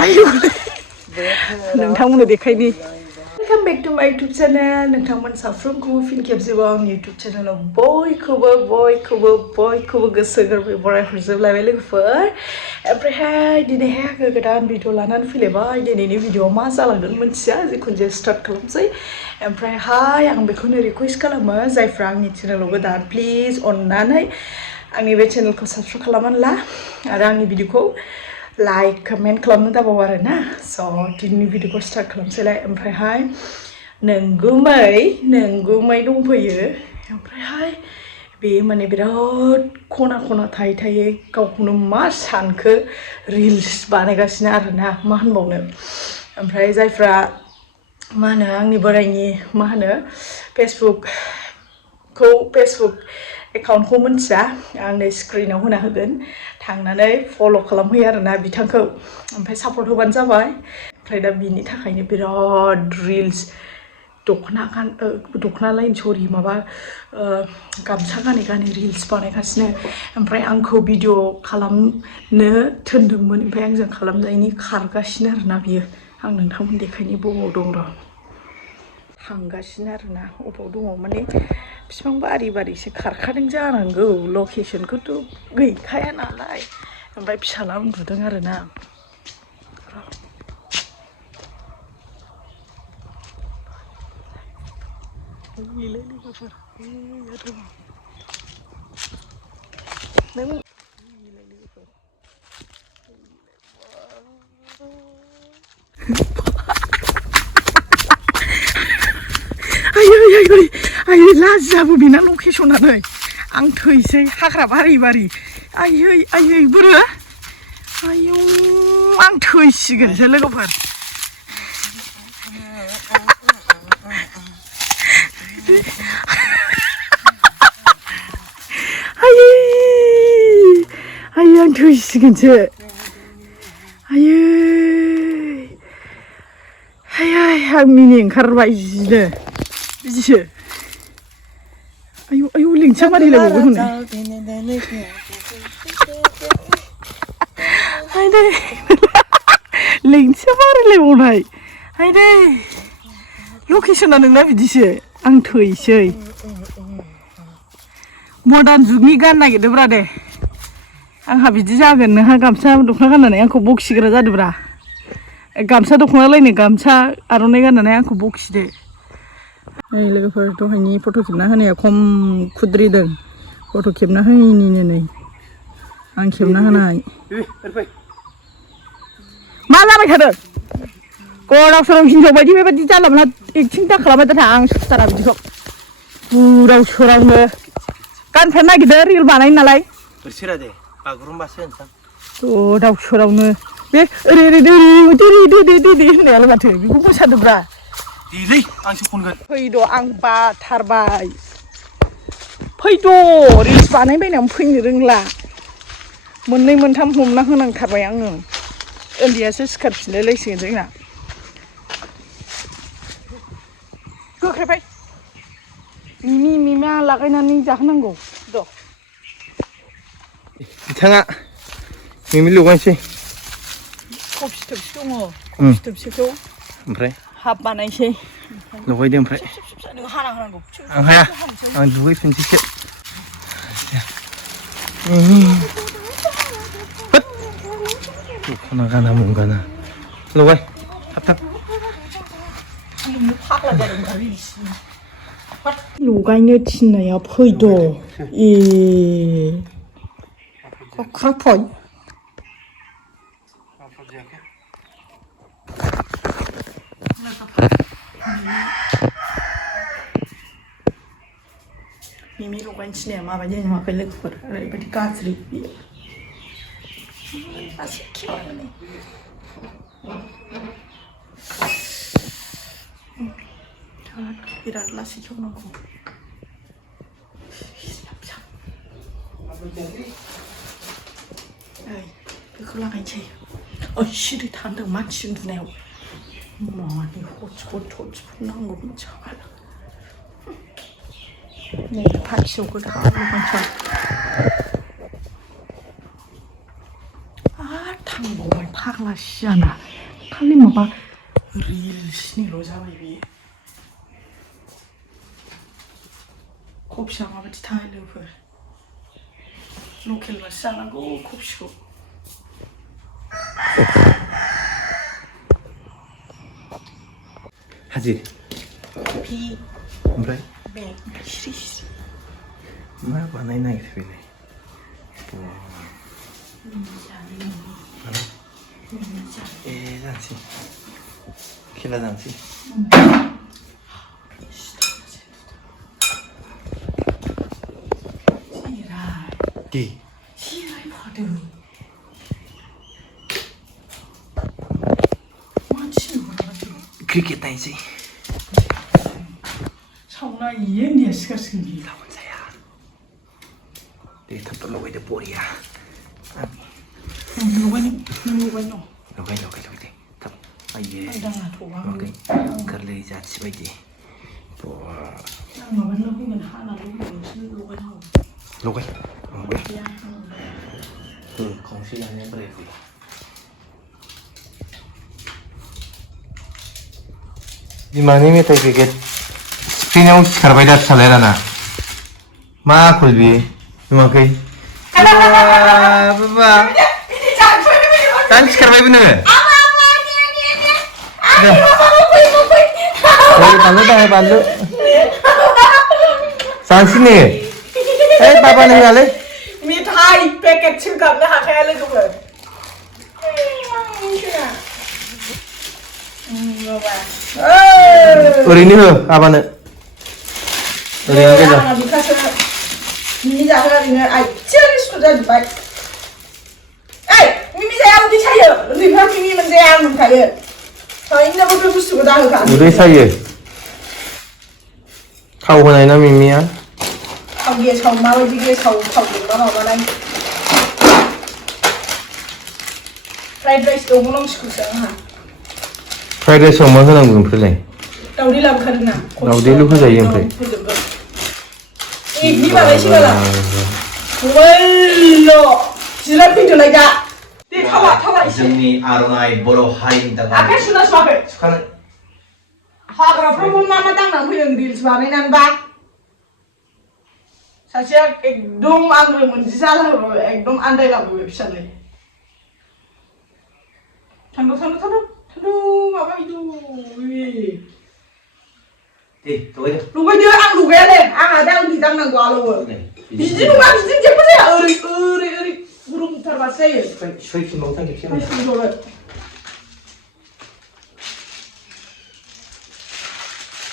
आयु नोंथांमोननो देखायनि Welcome back to my YouTube channel. नोंथांमोन साफ्रोमखौबो फिन खेबसेबाव आंनि YouTube channelआव बयखौबो गोसो गोरबोयै बरायहरजोबलायबाय लोगोफोर। ओमफ्रायहाय दिनैहाय आङो गोदान भिडिअ लानानै फैलायबाय। दिनैनि भिडिअआव मा जालांगोन मिथिया, जिखुनु जाया स्टार्ट खालामसै। ओमफ्रायहाय आं बेखौनो रिक्वेस्ट खालामो जायफ्रा आंनि चेनेलाव गोदान प्लिज अननानै आंनि बे चेनेलखौ साबस्क्राइब खालामनानै ला आरो आंनि भिडिअखौ लाइक कमेन्ट खालामनो दाबाव आरो ना। स' दिनैनि भिडिअखौ स्टार्ट खालामसैलाय। ओमफ्रायहाय नोंगुमै दंफैयो। ओमफ्रायहाय बे माने बिराद खना थायै गावखौनो मा सानखो रिल्स बानायगासिनो आरोना, मा होनबावनो। ओमफ्राय जायफ्रा मा होनो आंनि बोरायनि मा होनो फेसबुक एकाउन्टखौ मिथिया, आं नै स्क्रिनाव होना होगोन, थांनानै फल' खालामहैयो आरोना बिथांखौ। ओमफ्राय सापर्ट होबानो जाबाय। ओमफ्राय दा बिनि थाखायनो बिराद रिल्स गामसा गानै रिल्स बानायगासिनो। ओमफ्राय आंखौ भिडिअ खालामनो थिनदोंमोन, ओमफ्राय आंजों खालामजायैनि खारगासिनो आरोना बियो। आं नोंथांमोन देखायनि बबाव दं र', थांगासिनो आरोना अबाव दङ माने बिफां बारिसो खारखादों जानांगौ, लकेसनखौथ' गैखाया नालाय। ओमफ्राय फिसाला उन्दुदों आरोना। आयै लाजियाबो बेना लकेसनानो। आं थैसै हाग्रा बारि आयै बोरो आयौ आं थैसिगोनसो लोगोफोर। आयै आं थैसिगोनसो। आं मिनि ओंखारबाय जिनो बिदिसो। आयु लिंथिया मारिलायबावबाय हनै। लिंथिया मारिलायबावनाय। आयदै लकेसना नोंना बिदिसो। आं थैसै। मडार्न जुगनि गान नागिरदोब्रा दे। आंहा बिदि जागोन, नोंहा गामसा दख'ना गाननानै आंखौ बखिग्रा जादोब्रा। गामसा दख'नालायनो गामसा आर'नाइ गाननानै आंखौ बखिदो। नै लोगोफोर दहायनि फट' खेबना होनाया खम खुद्रिदों। फट' खेबना होयिनिनो नै आं खेबना होनाय। मा जाबाय थादों? गोदाव सोराव हिनजाव बायदि बेबायदि जानला मोनला एक्टिं दा खालामबाय दा। आं सुखुथारा बिदिखौ। गोदाव सोरावनो गानफेरनो नागिरदों रिल बानायनो नालाय। गोदाव सोरावनो बे ओरै होननायालाय माथो बेखौ मोसादोंब्रा। देलै आंसो खनगोन। फैद' आं बाथारबाय। फैद' रिल्स बानायबायनानै फैनो रोंला। मोननै मोनथाम हमना होनांथारबाय आङो। उन्दैयासो सिखारफिनलाय लायसिगोन जोंना। गोख्रै मिमा लागायनानै जाहोनांगौ। बिथाङा मिमि लगायनोसै। कफि थोबसे दङ, कफि थोबसेखौ ओमफ्राय हाफ बानायसै। लगायदो ओमफ्राय। नों हाना होनांगौ। आं हाया, आं दुगैफिनसैसो। दख'ना गाना गाना लगाय थाब लगायनो थिननाया फैद'। खाख्राफै मिमि लगायनो थिननाया माबायदि नुवाखै लोगोफोर? ओरैबायदि गाज्रि बियो। बिराद लासै खेवनांगौ। बेखौ लागायनोसै। सिरि थांदों मानसि उन्दुनायाव। मानि हटस्पट नांगौ मिथिया। नै पार्टियाव गोथार लगायनोसै। थांबावबाय फाग्लासियाना खालि माबा रिल्सनिल' जाबाय बेयो कफिया माबायदि थाङो लोगोफोर लकेलबासो जानांगौ कफिखौ हाजि कफि ओमफ्राय बेग सिरिस मा बानायनो नागिरखो बेलाय ए जानोसै खेला जानोसै दे जिरायफादों क्रिकेट नायनोसै सावना इयो होननाया सिखारसिगोन बियो गाबोन जाया दे थाब थाब लगायदो बरिया लगाय दे थाब आइये लगाय गोरलै जाथि बायदि आं माबानो फैगोन हानानै लगायनांगौ लगाय खावसे जानाया बोरै फैया बिमानि मेथाइ पेकेट स्क्रिनाव सिखारबाय दा फिसालाया दाना मा आखल बेयो नुवाखै बाबा दानो सिखारबायबो नोङो बानलु दाहाय बानलु जानोसै नोङो ओइ बाबा नोङालै मेथाइ पेकेट सिलगाबनो हाखाया लोगोफोर ओरैनो हो आबानो ओरैनो गोजा मिमि जाहो ओरैनो आइथिं सुट जाजोब्बाय ओइ मिमि जाया उदै सायो उन्दैफ्रा मिमि मोनजाया आं मोनखायो थाइनोबो बे बुस्थुखौ दाहोखा उदै सायो थाव होनाय ना मिमिया थाव गेसाव माबायदि गेसाव थावजोंबा माबानाय फ्राइड राइस एवबावनांसिगौसो आंहा फ्राइड राइसआव मा होनांगौ ओमफ्रायलाय दावदै लाबोखादों ना दावदैल' होजायो ओमफ्राय एगनि बानायसिगोन मबाइल' जिराय फैदोलाय दा दे थावा एसे जोंनि आर'नाइ बर' हारिनि थाखाय आखाइ सुना सुवाखै सुखानो हाग्राफ्रावबो मा दांनानै फैदों रिल्स बानायनानैबा सासेया एकदम आंनो मोनदि जालांबाय एकदम आन्दायलांबाय फिसालाय थांद' माबा हिदु दे लगायदो आं लगायालै आंहा दा उन्दै दांनांगौ आलौवो बिदि नङा बिदि जेबो जाया ओरै गुरुंथारबासो जायो सुइफिनबावो थांखिसै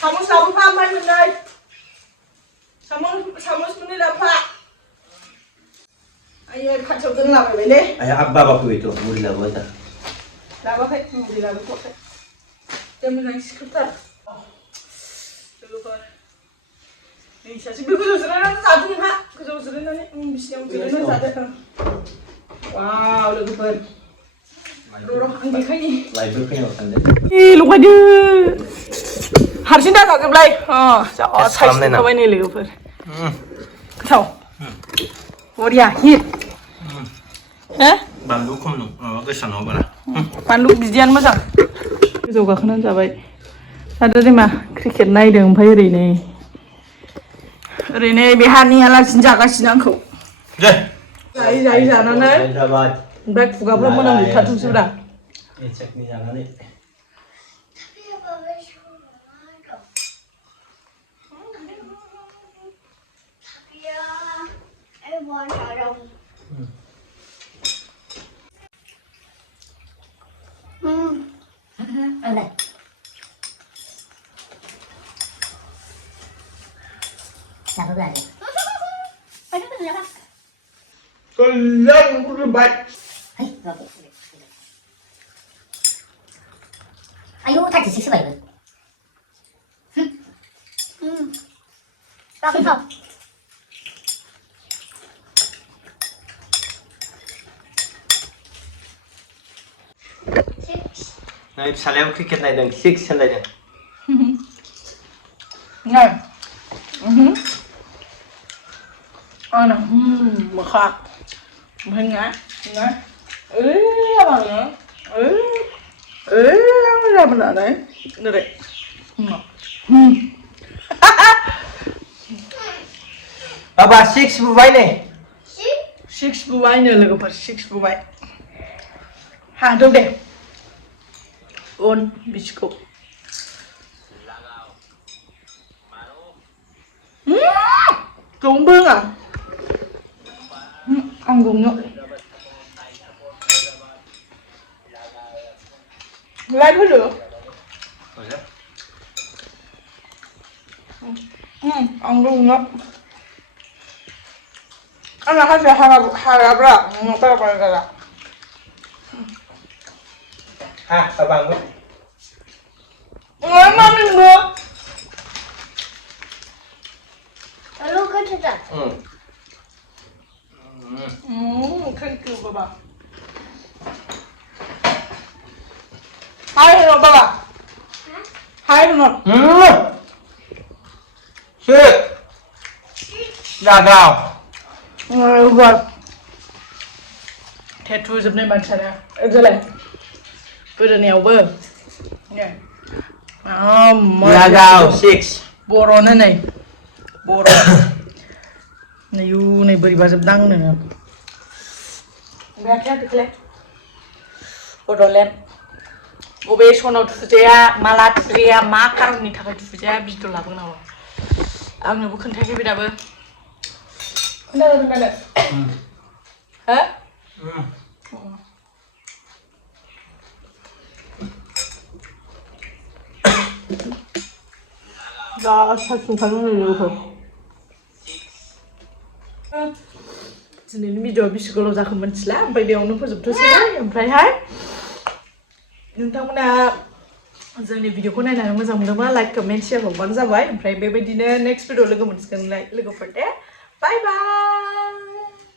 सामस लाबोफा ओमफ्राय मोननै सामस मोननै लाबोफा आयै खाथियाव दोनलाबायबायलै आया बाबा फैबायथ' मुरि लाबोबाय दा लाबोयाखै मुलि लाबोथ'वाखै दे मोजां सिख्रोबथार लोगोफोर नै सासे बे गोजौ जिरायनानै जादो नोंहा गोजौ जिरायनानै बिसिनायाव जिरायनानै जादो वाव लोगोफोर र' आं देखायनि लाइफबो फैनांगौ सानदों लगायदो हारसिं दाजाजोबलाय जा साइज नुखाबाय नै लोगोफोर गोथाव बरिया हिट हो बानलु खम दं माबा गोसा नङा बारा बानलु बिदियानो मोजां गोजौ गाखोनानै जाबाय दा जोंना क्रिकेट नायदों ओमफ्राय ओरैनो बे हानियालासिनो जागासिनो आंखौ जायै जानानै ओमफ्राय खुगाफ्रा मोनामजोबथारथोंसैब्रा Kalian udah baik. Ayo, tadi sih sebaiknya. Tapi kau. नै फिसालायाबो क्रिकेट नायदों 6 होनलायदों Này. Nè. Mực hạt. Hình ngã. Abangnya. Apa benar nih? Nere. Baba 6 bubai nih. 6 bubai nih logoफोर 6 bubai. Haदो deh. On biskut. Cũng bưng à? Ăn cùng nhậu. Lấy có được. Ăn cùng nhậu. Ăn là hay harap lah, ngapa apa kata? Abang gue. Nggak mamin gue. Lalu kan sudah. Thank you, Baba. Hai, hello, Baba. Hai, hello. Shit. Gagal. Rồi. Tattoo giúp nên bạn sẽ ra. Giờ này. Bây giờ nèo bơ. Nè. Gagal 6. Boro này. Boro. Này u này beri bazab dang nữa. Berapa tu kle? Boro lem. Obe sono tu saja malat ria makar ni tak tu saja bisu lah bang nawa. Angin bukan tak kira ber. Kenapa? Hah? 나 사실 당연히 दिनैनि video बेसे गोलाव जाखो मिथिला ओमफ्राय बेयावनो फोजोबथ'सै ओमफ्रायहाय नोंथांमोना जोंनि भिडिअखौ नायनानै मोजां मोनोबा लाइक कमेन्ट शेयार हरबानो जाबाय ओमफ्राय बेबायदिनो नेक्स्ट भिडिअ लोगो मोनसिगोन लोगोफोर दे बाय बाय